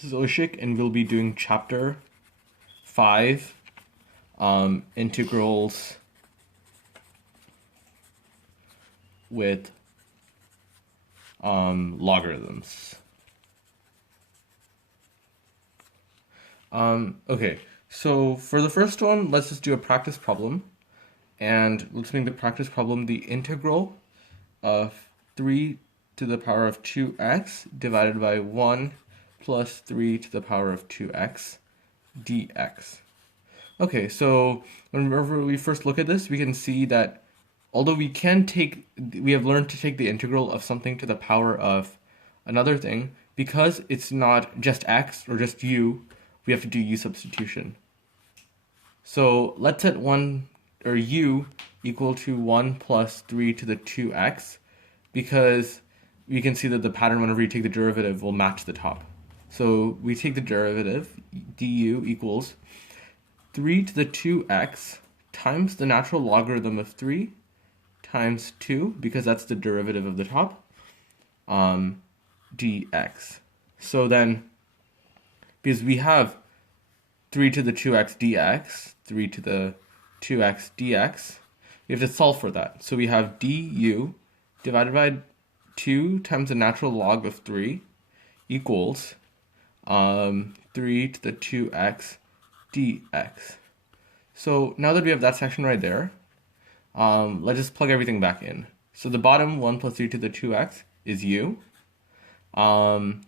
This is Oshik, and we'll be doing chapter 5, integrals with logarithms. Okay, so for the first one, let's just do a practice problem. And let's make the practice problem the integral of 3 to the power of 2x divided by 1 plus 3 to the power of 2x dx. Okay, so whenever we first look at this, we can see that although we have learned to take the integral of something to the power of another thing, because it's not just x or just u, we have to do u substitution. So let's set u equal to 1 plus 3 to the 2x, because we can see that the pattern whenever you take the derivative will match the top. So we take the derivative, du equals 3 to the 2x times the natural logarithm of 3 times 2, because that's the derivative of the top, dx. So then, because we have 3 to the 2x dx, 3 to the 2x dx, we have to solve for that. So we have du divided by 2 times the natural log of 3 equals 3 to the 2x dx. So now that we have that section right there, let's just plug everything back in. So the bottom 1 plus 3 to the 2x is u, and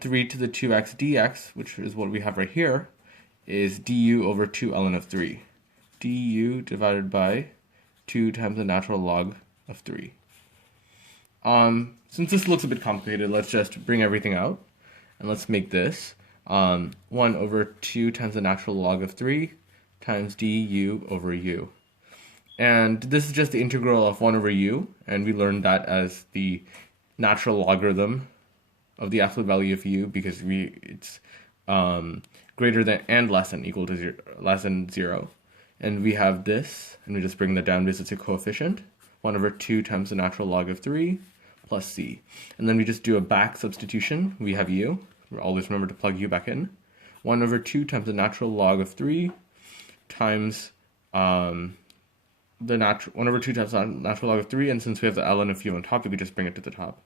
3 to the 2x dx, which is what we have right here, is du over 2 ln of 3. Du divided by 2 times the natural log of 3. Since this looks a bit complicated, let's just bring everything out, and let's make this 1 over 2 times the natural log of 3 times du over u. And this is just the integral of 1 over u, and we learned that as the natural logarithm of the absolute value of u, because it's greater than and less than equal to less than 0. And we have this, and we just bring that down because it's a coefficient, 1 over 2 times the natural log of 3 plus c. And then we just do a back substitution. We have u. Always remember to plug u back in. 1 over 2 times the natural log of 3 times 1 over 2 times the natural log of 3, and since we have the ln of u on top, we could just bring it to the top.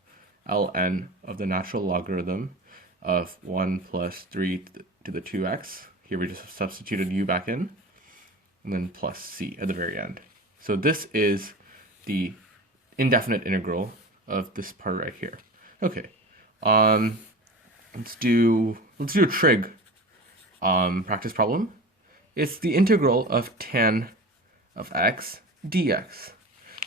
ln of the natural logarithm of 1 plus 3 to the 2x. Here we just substituted u back in, and then plus c at the very end. So this is the indefinite integral of this part right here. Okay, let's do a trig practice problem. It's the integral of tan of x dx.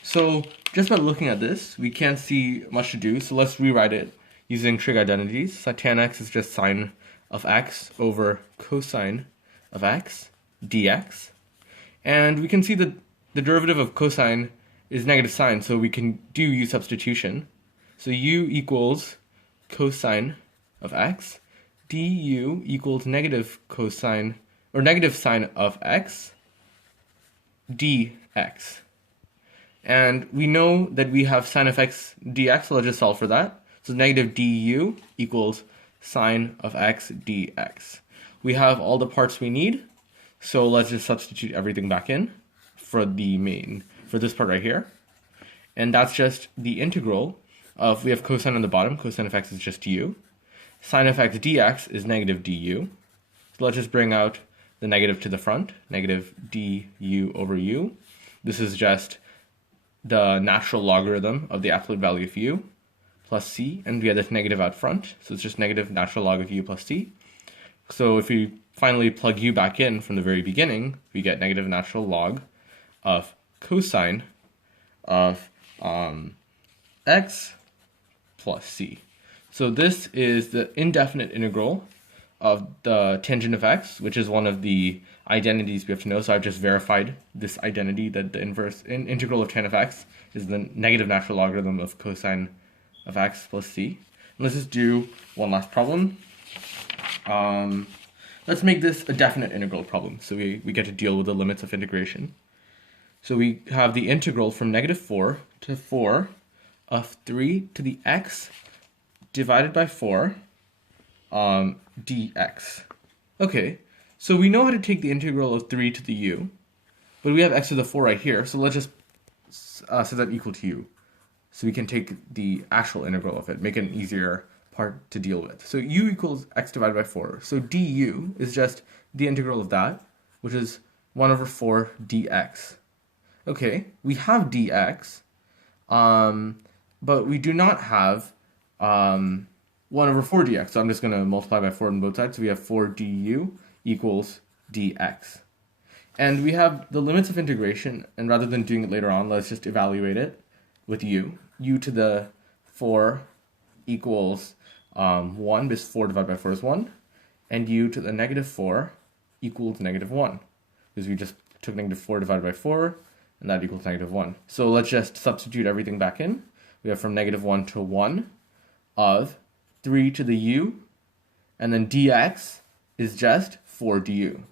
So just by looking at this, we can't see much to do, so let's rewrite it using trig identities. So tan x is just sine of x over cosine of x dx. And we can see that the derivative of cosine is negative sine, so we can do u substitution. So u equals cosine of x, du equals negative cosine, or negative sine of x, dx. And we know that we have sine of x dx, so let's just solve for that. So negative du equals sine of x dx. We have all the parts we need, so let's just substitute everything back in for this part right here. And that's just the integral of, we have cosine on the bottom, cosine of x is just u. Sine of x dx is negative du. So let's just bring out the negative to the front, negative du over u. This is just the natural logarithm of the absolute value of u plus c, and we have this negative out front, so it's just negative natural log of u plus c. So if we finally plug u back in from the very beginning, we get negative natural log of cosine of x plus c. So this is the indefinite integral of the tangent of x, which is one of the identities we have to know. So I've just verified this identity that the integral of tan of x is the negative natural logarithm of cosine of x plus c. And let's just do one last problem. Let's make this a definite integral problem, so we get to deal with the limits of integration. So we have the integral from negative 4 to 4 of 3 to the x divided by 4 dx. Okay, so we know how to take the integral of 3 to the u, but we have x to the 4 right here, so let's just set that equal to u. So we can take the actual integral of it, make it an easier part to deal with. So u equals x divided by 4. So du is just the integral of that, which is 1 over 4 dx. Okay, we have dx, but we do not have 1 over 4 dx. So I'm just going to multiply by 4 on both sides. So we have 4 du equals dx. And we have the limits of integration, and rather than doing it later on, let's just evaluate it with u. U to the 4 equals 1, because 4 divided by 4 is 1, and u to the negative 4 equals negative 1, because we just took negative 4 divided by 4, and that equals negative 1. So let's just substitute everything back in. We have from negative 1 to 1 of 3 to the u, and then dx is just 4 du.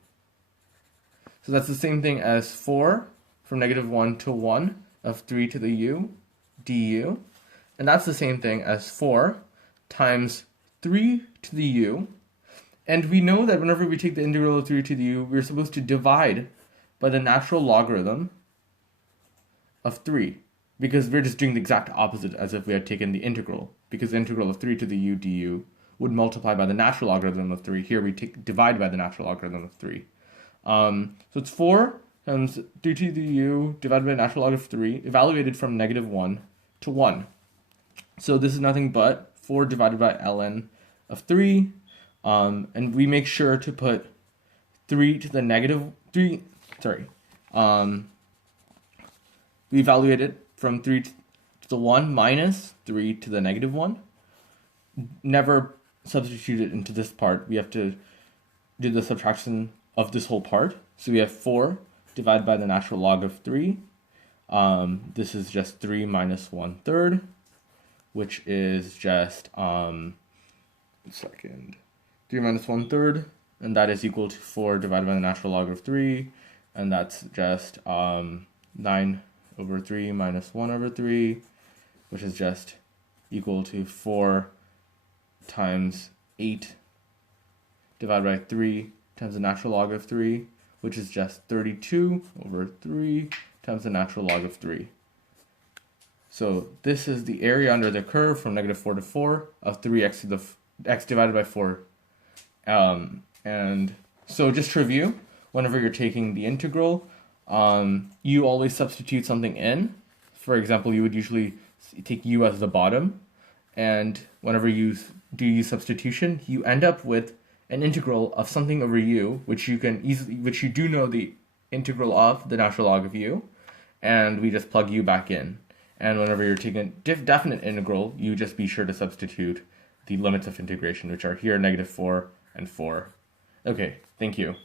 So that's the same thing as 4 from negative 1 to 1 of 3 to the u du. And that's the same thing as 4 times 3 to the u. And we know that whenever we take the integral of 3 to the u, we're supposed to divide by the natural logarithm of 3. Because we're just doing the exact opposite as if we had taken the integral. Because the integral of 3 to the u du would multiply by the natural logarithm of 3. Here we divide by the natural logarithm of 3. So it's 4 times 3 to the u divided by natural log of 3, evaluated from negative 1 to 1. So this is nothing but 4 divided by ln of 3, and we make sure to put 3 to the negative 3, we evaluate it from 3 to the 1 minus 3 to the negative 1. Never substitute it into this part. We have to do the subtraction of this whole part. So we have 4 divided by the natural log of 3. This is just 3 minus 1/3, which is just 3 minus 1/3, and that is equal to 4 divided by the natural log of 3, and that's just 9 over 3 minus 1 over 3, which is just equal to 4 times 8 divided by 3 times the natural log of 3, which is just 32 over 3 times the natural log of 3. So this is the area under the curve from negative 4 to 4 of 3x to the x divided by 4. And so just to review, whenever you're taking the integral, you always substitute something in. For example, you would usually take u as the bottom, and whenever you do substitution, you end up with an integral of something over u, which you do know the integral of the natural log of u, and we just plug u back in. And whenever you're taking a definite integral, you just be sure to substitute the limits of integration, which are here negative 4 and 4. Okay, thank you.